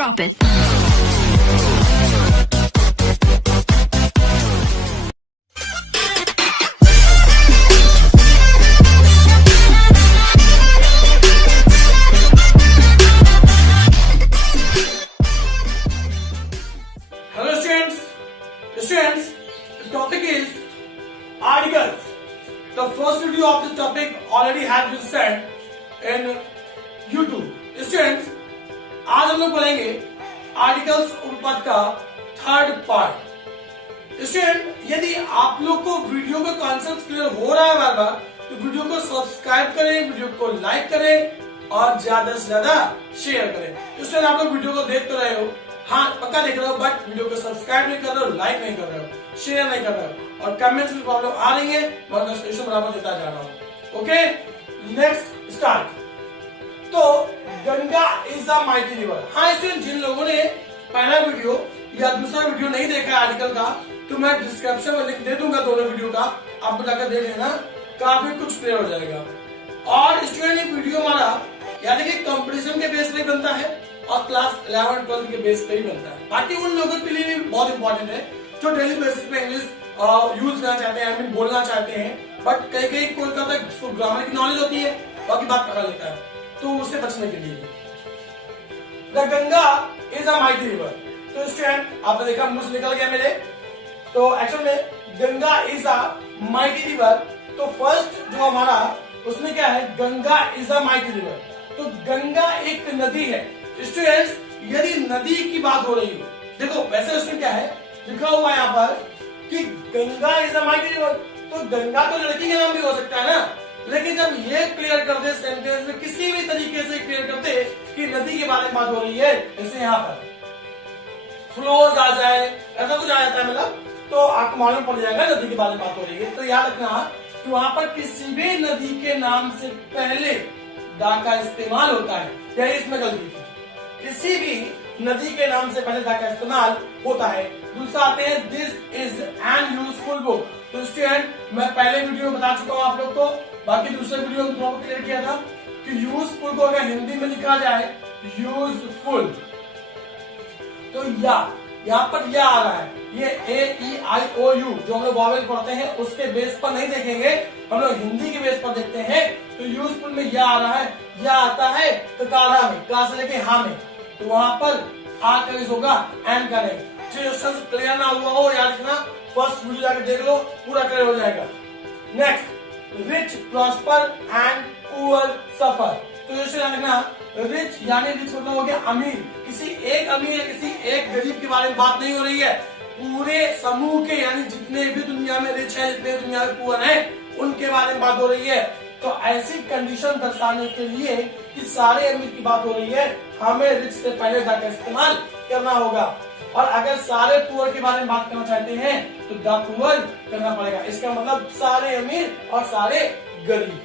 Drop it. Hello students, the topic is articles. The first video of this topic already has been sent in YouTube. Students, आज हम लोग बोलेंगे articles उपपद का third part. Student, यदि आप लोग को वीडियो का कॉन्सेप्ट क्लियर हो रहा है बार बार, तो वीडियो को सब्सक्राइब करें, वीडियो को लाइक करें और ज्यादा से ज्यादा शेयर करें। स्टूडेंट, आप लोग वीडियो को देख तो रहे हो, हाँ पक्का देख रहे हो, बट वीडियो को सब्सक्राइब नहीं कर रहे हो, लाइक नहीं कर रहे हो, शेयर नहीं कर रहे हो और कमेंट्स में प्रॉब्लम आ रही है, मैं कंसंट्रेशन बराबर देता जा रहा हूँ। Okay, next start. तो Ganga is a mighty river. हाँ स्टूडेंट, जिन लोगों ने पहला वीडियो या दूसरा वीडियो नहीं देखा है आर्टिकल का, तो मैं डिस्क्रिप्शन में लिंक दे दूंगा दोनों वीडियो का, आप जाकर देख लेना, काफी कुछ क्लियर हो जाएगा। और स्टूडेंट, ये वीडियो हमारा यानी कि कंपटीशन के बेस पे बनता है और क्लास 11-12 के बेस पे ही बनता है। बाकी उन लोगों के लिए भी बहुत इंपॉर्टेंट है जो डेली बेसिस पे इंग्लिश यूज करना चाहते हैं, बोलना चाहते हैं, बट कई कई कोई कहता है उसको ग्रामर की नॉलेज होती है, बाकी बात पकड़ लेता है, तो उससे बचने के लिए the Ganga is a mighty river. तो स्टूडेंट, आपने देखा मुंह से निकल गया मेरे, तो एक्चुअल में Ganga is a mighty river. तो फर्स्ट जो हमारा उसमें क्या है, Ganga is a mighty river. तो गंगा एक नदी है। स्टूडेंट्स, यदि नदी की बात हो रही हो, देखो वैसे उसमें क्या है लिखा हुआ है यहाँ पर कि Ganga is a mighty river, तो गंगा तो लड़की का नाम भी हो सकता है ना, लेकिन जब ये क्लियर कर दे सेंटेंस में, किसी भी तरीके से क्लियर करते कि नदी के बारे में बात हो रही है, जैसे यहाँ पर फ्लोज आ जाए, ऐसा कुछ आ जाता है मतलब, तो आपको मालूम पड़ जाएगा नदी के बारे में बात हो रही है। तो याद रखना कि वहां पर किसी भी नदी के नाम से पहले दा का इस्तेमाल होता है, यही इसमें गलती थी, किसी भी नदी के नाम से पहले दा का इस्तेमाल होता है। दूसरा आते हैं this is an useful book. तो स्टूडेंट, मैं पहले वीडियो में बता चुका हूँ आप लोग को, बाकी दूसरे वीडियो में थोड़ा क्लियर किया था कि यूजफुल को अगर हिंदी में लिखा जाए यूजफुल, तो यहाँ पर या आ रहा है, ये AEIOU जो हम लोग वॉवेल पढ़ते हैं उसके बेस पर नहीं देखेंगे, हम लोग हिंदी के बेस पर देखते हैं। तो यूजफुल में या आ रहा है, या आता है ककारा में, का से लेके हा में, तो वहां पर आ का यूज होगा, एन का नहीं। जो क्लियर ना हुआ हो, याद रखना, फर्स्ट वीडियो जाकर देख लो, पूरा क्लियर हो जाएगा। Next, rich prosper and poor suffer. तो जैसे याद रखना, रिच यानी रिच मतलब हो गया अमीर, किसी एक अमीर या किसी एक गरीब के बारे में बात नहीं हो रही है, पूरे समूह के, यानी जितने भी दुनिया में रिच है, जितने दुनिया में पुअर है, उनके बारे में बात हो रही है। तो ऐसी कंडीशन दर्शाने के लिए कि सारे अमीर की बात हो रही है, हमें रिच से पहले दा का इस्तेमाल करना होगा। और अगर सारे पुअर के बारे में बात करना चाहते हैं तो द पुअर करना पड़ेगा। इसका मतलब सारे अमीर और सारे गरीब।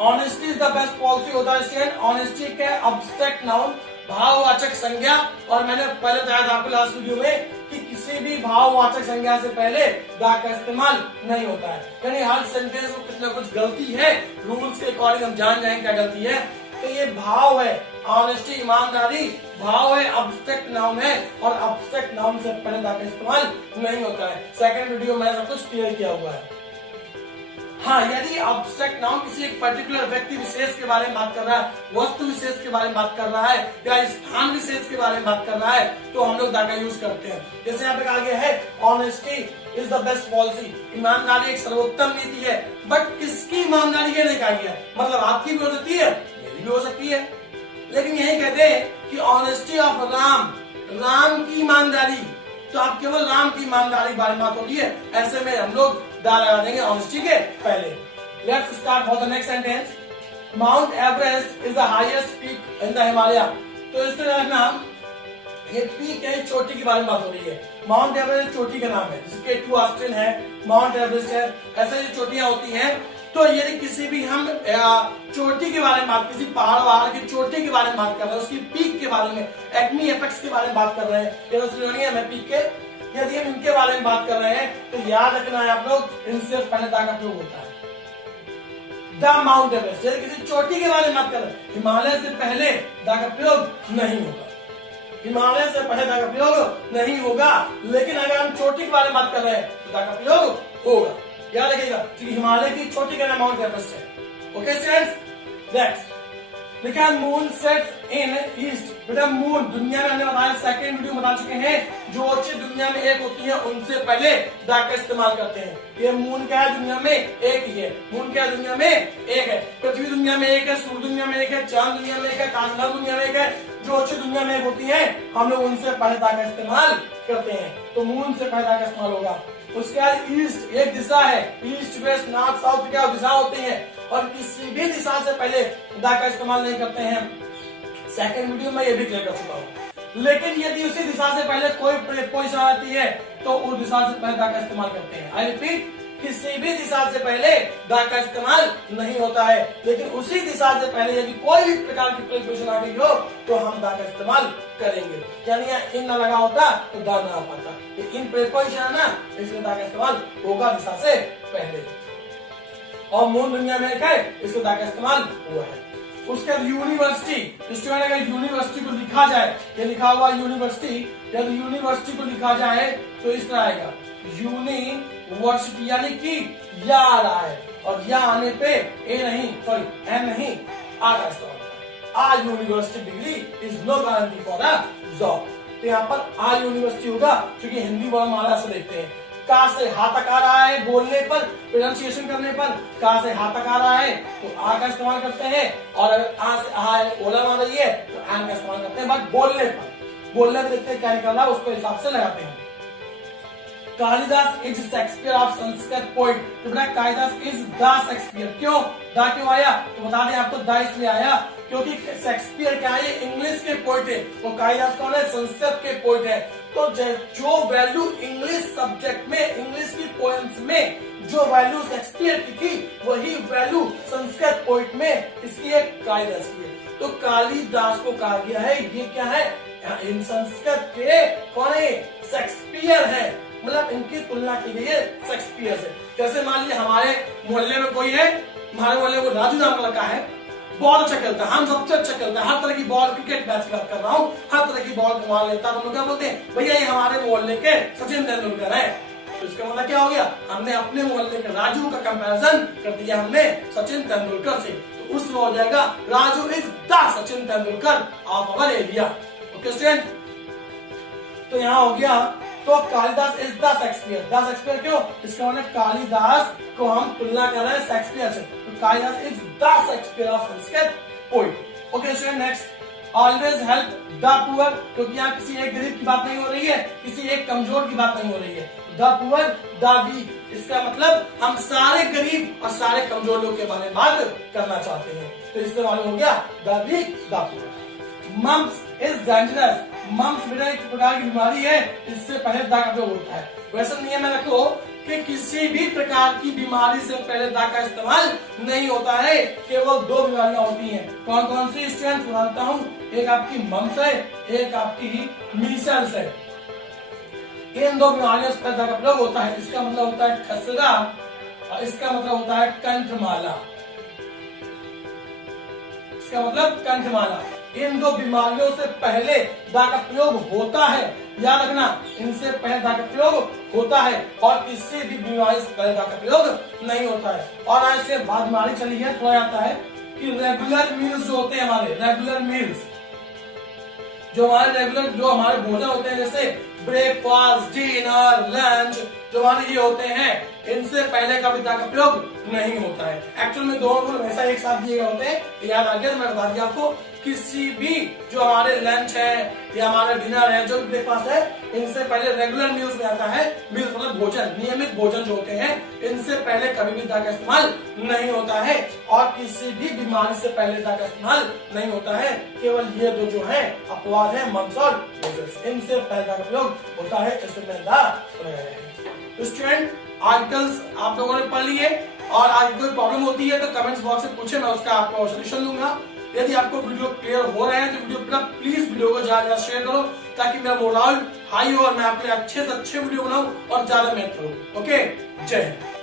Honesty is the best policy होता है स्टूडेंट। ऑनेस्टी क्या है, अब्स्ट्रैक्ट नाउन, भाववाचक संज्ञा। और मैंने पहले बताया था आपको लास्ट वीडियो में कि किसी भी भाववाचक संज्ञा से पहले दा का इस्तेमाल नहीं होता है, यानी हर सेंटेंस में कुछ ना कुछ गलती है, रूल्स के अकॉर्डिंग हम जान जाएंगे क्या गलती है। तो ये भाव है, ऑनेस्टी ईमानदारी भाव है, अब्स्ट्रैक्ट नाउन है, और अब्स्ट्रैक्ट नाउन से पहले दा का इस्तेमाल नहीं होता है। सेकंड वीडियो में सब कुछ क्लियर किया हुआ है। हाँ, यदि अब्स्ट्रैक्ट नाउन किसी एक पर्टिकुलर व्यक्ति विशेष के बारे में बात कर रहा है, वस्तु विशेष के बारे में बात कर रहा है, या स्थान विशेष के बारे में बात कर रहा है, तो हम लोग दा का यूज करते हैं। जैसे यहाँ पे कहा गया है honesty is the best policy, ईमानदारी एक सर्वोत्तम नीति है। बट किसकी ईमानदारी ये नहीं कहा गया, मतलब आपकी भी हो सकती है, मेरी भी हो सकती है, लेकिन यही कहते हैं कि ऑनेस्टी ऑफ राम, राम की ईमानदारी, तो आप केवल राम की ईमानदारी के बारे में बात हो रही है, ऐसे में हम लोग दा लगा देंगे ऑनेस्टी के पहले। Let's start for the next sentence. Mount Everest is the highest peak in the Himalaya. तो इस तरह ना, ये पीक है, चोटी के बारे में बात हो रही है। माउंट एवरेस्ट चोटी का नाम है, जिसके 2 ऑस्टिन है, माउंट एवरेस्ट है, ऐसे जो चोटियां होती हैं। तो यदि किसी भी हम चोटी के बारे में बात, किसी पहाड़ की चोटी के बारे में बात कर रहे हैं, उसकी पीक के बारे में, एक्मी एपेक्स के बारे में बात कर रहे हैं, या पीक के, यदि हम इनके बारे में बात कर रहे हैं, तो याद रखना है आप लोग, इनसे पहले दा का प्रयोग होता है। द माउंट एवरेस्ट, यदि किसी चोटी के बारे में बात कर रहे हैं, हिमालय से पहले दा का प्रयोग नहीं होगा। हिमालय से पहले दा का प्रयोग नहीं होगा। लेकिन अगर हम चोटी के बारे में बात कर रहे हैं तो दा का प्रयोग होगा। याद रखिएगा, क्योंकि हिमालय की चोटी का नाम माउंट एवरेस्ट है। ओके स्टूडेंट्स, नेक्स्ट देखिए मून सेट्स इन ईस्ट। बेटा मून दुनिया में हमने बताया, सेकंड वीडियो बता चुके हैं, जो चीज दुनिया में एक होती है उनसे पहले दा का इस्तेमाल करते हैं। ये मून क्या है, दुनिया में एक ही है। मून क्या है, दुनिया में एक है। पृथ्वी दुनिया में एक है, सूर्य दुनिया में एक है, चांद दुनिया में एक है, काशनार दुनिया में एक है। जो चीज दुनिया में एक होती है हम लोग उनसे पहले दा का इस्तेमाल करते हैं। तो मून से पहले दा का इस्तेमाल होगा। उसके बाद ईस्ट एक दिशा है, ईस्ट वेस्ट नॉर्थ साउथ क्या दिशा होती है, और किसी भी दिशा से पहले दा का इस्तेमाल नहीं करते हैं। सेकंड वीडियो में ये भी क्लियर कर चुका हूं। लेकिन यदि उसी दिशा से पहले कोई पोजीशन आती है तो उस दिशा से पहले दा का इस्तेमाल करते हैं। आई रिपीट, किसी भी दिशा से पहले दा का इस्तेमाल नहीं होता है, लेकिन उसी दिशा से पहले यदि कोई भी प्रकार की प्रिपरेशन आ गई हो तो हम दा का इस्तेमाल करेंगे। यानी इन ना लगा होता तो दा ना आ पाता। इन प्रिपरेशन है ना, इसलिए दा का इस्तेमाल होगा दिशा से पहले। और मून दुनिया में है, इसलिए दा का इस्तेमाल हुआ है। उसके बाद यूनिवर्सिटी, स्टूडेंट अगर यूनिवर्सिटी को लिखा जाए, ये लिखा हुआ यूनिवर्सिटी, यदि यूनिवर्सिटी को लिखा जाए तो इस तरह आएगा यूनिवर्सिटी, यानी कि या आ रहा है, और या आने पे ए नहीं, सॉरी एन नहीं, आ का इस्तेमाल होता है। A university degree is no guarantee for a job. तो यहाँ पर आ यूनिवर्सिटी होगा, क्योंकि हिंदी वर्णमाला से देखते हैं। का से हा तक आ रहा है बोलने पर, प्रोनाउंसिएशन करने पर का से हा तक आ रहा है तो आ का इस्तेमाल करते हैं, और अगर आ से हा ओला आ रही है तो एन का इस्तेमाल करते हैं। बट बोलने पर देखते हैं क्या निकल रहा है, उसको हिसाब से लगाते हैं। Kalidas is Shakespeare of Sanskrit poet. तो बेटा कालिदास इज द शेक्सपियर, क्यों दा क्यों आया, तो बता दें आपको, दा इसलिए आया क्योंकि शेक्सपियर क्या है, इंग्लिश के पोइट है, और कालिदास कौन है, संस्कृत के पोइट है। तो जो वैल्यू इंग्लिश सब्जेक्ट में, इंग्लिश की पोएम्स में जो वैल्यू शेक्सपियर की थी, वही वैल्यू संस्कृत पोइट में इसकी है, कालिदास की है। तो कालिदास को कहा गया है ये क्या है, इन संस्कृत के कौन है, शेक्सपियर है, मतलब इनकी तुलना की गई है शेक्सपियर से। जैसे मान लीजिए हमारे मोहल्ले में कोई है, हमारे मोहल्ले को राजू नाम का लड़का है, बहुत अच्छा खेलता है, हम सबसे अच्छा खेलता है, हर तरह की बॉल, क्रिकेट मैच की बात कर रहा हूँ, हर तरह की बॉल घुमा लेता है। तो हम लोग क्या बोलते हैं, भैया ये हमारे मोहल्ले के सचिन तेंदुलकर है। तो इसका मतलब क्या हो गया, हमने अपने मोहल्ले के राजू का कंपैरिजन कर दिया हमने सचिन तेंदुलकर से। तो उसमें हो जाएगा Raju is the Sachin Tendulkar of our area. Okay student, तो यहाँ हो गया, तो Kalidas is the Shakespeare. The Shakespeare क्यों, इसका मतलब कालिदास को हम तुलना कर रहे हैं शेक्सपियर से। तो Kalidas is the Shakespeare of Sanskrit poet. Okay student, next always help the poor, क्योंकि यहाँ किसी एक गरीब की बात नहीं हो रही है, किसी एक कमजोर की बात नहीं हो रही है। द पुअर द वीक, इसका मतलब हम सारे गरीब और सारे कमजोर लोग के बारे में बात करना चाहते हैं। तो इससे मालूम हो गया the weak the poor. Mumps is dangerous, mumps बेटा एक प्रकार की बीमारी है, इससे पहले दा का प्रयोग होता है। वैसे नियम में रखो कि किसी भी प्रकार की बीमारी से पहले दा का इस्तेमाल नहीं होता है, केवल दो बीमारियां होती हैं। कौन कौन सी स्टूडेंट सुनाता हूँ, एक आपकी मम्स है, एक आपकी मीसल्स है। इन दो बीमारियों से पहले दा का प्रयोग होता है। इसका मतलब होता है खसरा, और इसका मतलब होता है कंठमाला। इसका मतलब कंठमाला। इन दो बीमारियों से पहले दा का प्रयोग होता है, याद रखना, इनसे पहले दा का प्रयोग होता है, और किसी भी बीमारी से पहले दा का प्रयोग नहीं होता है। और आज से बाद बीमारी चली है, थोड़ा आता है कि रेगुलर मील्स जो होते हैं हमारे, रेगुलर मील्स जो हमारे भोजन होते हैं, जैसे ब्रेकफास्ट, डिनर, लंच, जो हमारे ये होते हैं, इनसे पहले कभी दा का प्रयोग नहीं होता है। एक्चुअल में दोनों को हमेशा एक साथ दिए होते हैं, याद आ गया, मैं बता दिया आपको। किसी भी जो हमारे लंच है या हमारा डिनर है, जो ब्रेकफास्ट है, इनसे पहले रेगुलर मील्स में आता है। मील्स मतलब भोजन, नियमित भोजन जो होते हैं, इनसे पहले कभी भी दा का इस्तेमाल नहीं होता है, और किसी भी बीमारी से पहले दा का इस्तेमाल नहीं होता है। केवल ये दो जो है अपवाद है, मम्स और मीजल्स, इनसे पहले दा का प्रयोग होता है, इसमें दा तो स्टूडेंट आर्टिकल्स आप लोगों ने पढ़ लिए, और आगे कोई प्रॉब्लम होती है तो कमेंट्स बॉक्स में पूछे, मैं उसका आपको सॉल्यूशन दूंगा। यदि आपको वीडियो क्लियर हो रहा है तो वीडियो प्लीज वीडियो को ज्यादा शेयर करो, ताकि मेरा मोरल हाई हो और मैं आपके लिए अच्छे से अच्छे वीडियो बनाऊं और ज्यादा मेहनत करूं। ओके, जय हिंद।